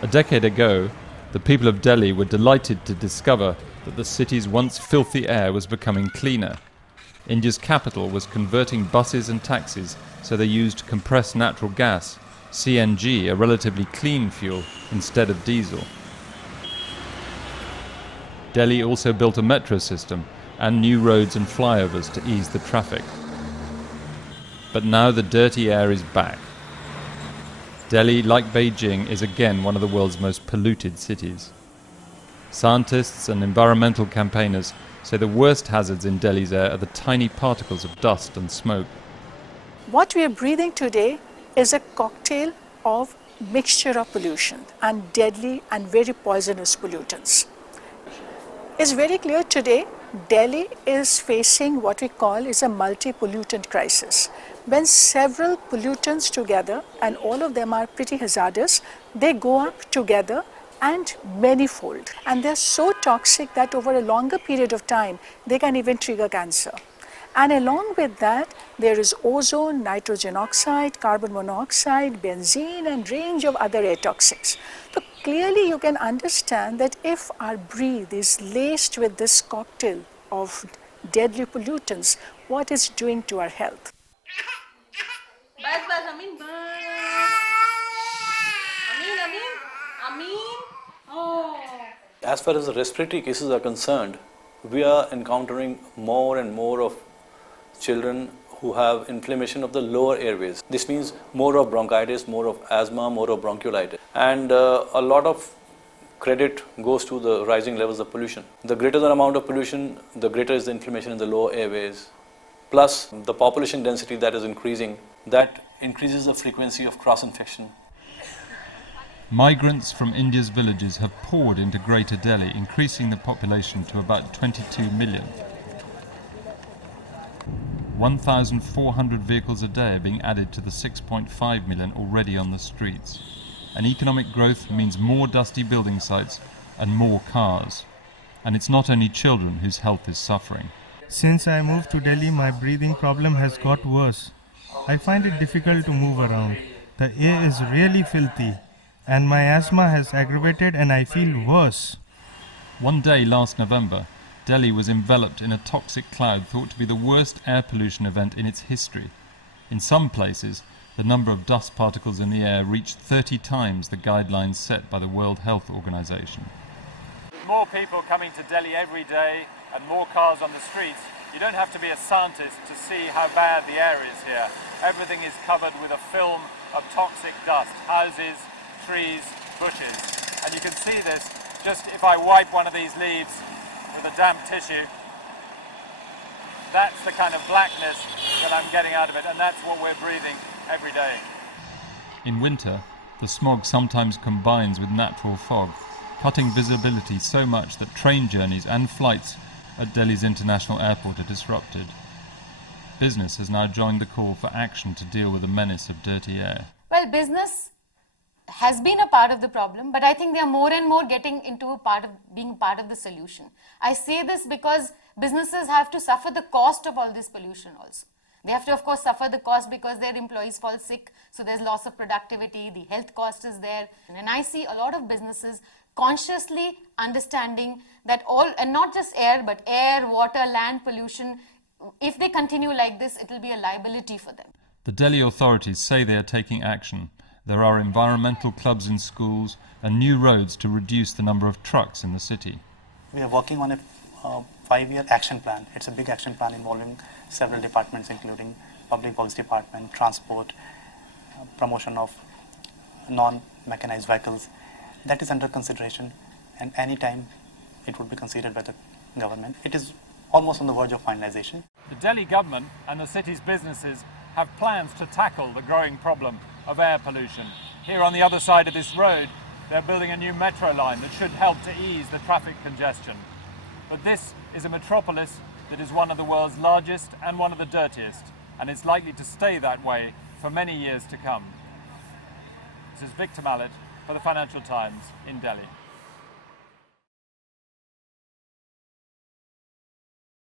A decade ago, the people of Delhi were delighted to discover that the city's once filthy air was becoming cleaner. India's capital was converting buses and taxis so they used compressed natural gas, CNG, a relatively clean fuel, instead of diesel. Delhi also built a metro system and new roads and flyovers to ease the traffic. But now the dirty air is back. Delhi, like Beijing, is again one of the world's most polluted cities. Scientists and environmental campaigners say the worst hazards in Delhi's air are the tiny particles of dust and smoke. What we are breathing today is a cocktail of mixture of pollution and deadly and very poisonous pollutants. It's very clear today Delhi is facing what we call is a multi-pollutant crisis. When several pollutants together, and all of them are pretty hazardous, they go up together and manifold. And they're so toxic that over a longer period of time, they can even trigger cancer. And along with that, there is ozone, nitrogen oxide, carbon monoxide, benzene, and range of other air toxics. So clearly you can understand that if our breath is laced with this cocktail of deadly pollutants, what it's doing to our health. As far as the respiratory cases are concerned, we are encountering more and more of children who have inflammation of the lower airways. This means more of bronchitis, more of asthma, more of bronchiolitis. And a lot of credit goes to the rising levels of pollution. The greater the amount of pollution, the greater is the inflammation in the lower airways. Plus the population density that is increasing, that increases the frequency of cross-infection. Migrants from India's villages have poured into Greater Delhi, increasing the population to about 22 million. 1,400 vehicles a day are being added to the 6.5 million already on the streets. And economic growth means more dusty building sites and more cars. And it's not only children whose health is suffering. Since I moved to Delhi, my breathing problem has got worse. I find it difficult to move around. The air is really filthy, and my asthma has aggravated and I feel worse. One day last November, Delhi was enveloped in a toxic cloud thought to be the worst air pollution event in its history. In some places, the number of dust particles in the air reached 30 times the guidelines set by the World Health Organization. With more people coming to Delhi every day and more cars on the streets, you don't have to be a scientist to see how bad the air is here. Everything is covered with a film of toxic dust, houses, trees, bushes. And you can see this just if I wipe one of these leaves with a damp tissue. That's the kind of blackness that I'm getting out of it, and that's what we're breathing every day. In winter, the smog sometimes combines with natural fog, cutting visibility so much that train journeys and flights at Delhi's international airport are disrupted. Business has now joined the call for action to deal with the menace of dirty air. Well, business has been a part of the problem, but I think they are more and more getting into being part of the solution. I say this because businesses have to suffer the cost of all this pollution also. They have to, of course, suffer the cost because their employees fall sick, so there's loss of productivity, the health cost is there. And I see a lot of businesses consciously understanding that all, and not just air, but air, water, land pollution, if they continue like this, it will be a liability for them. The Delhi authorities say they are taking action. There are environmental clubs in schools and new roads to reduce the number of trucks in the city. We are working on a 5-year action plan. It's a big action plan involving several departments, including Public Policy Department, Transport, promotion of non-mechanized vehicles. That is under consideration, and any time it would be considered by the government. It is almost on the verge of finalization. The Delhi government and the city's businesses have plans to tackle the growing problem of air pollution. Here on the other side of this road, they're building a new metro line that should help to ease the traffic congestion. But this is a metropolis that is one of the world's largest and one of the dirtiest, and it's likely to stay that way for many years to come. This is Victor Mallet for the Financial Times in Delhi.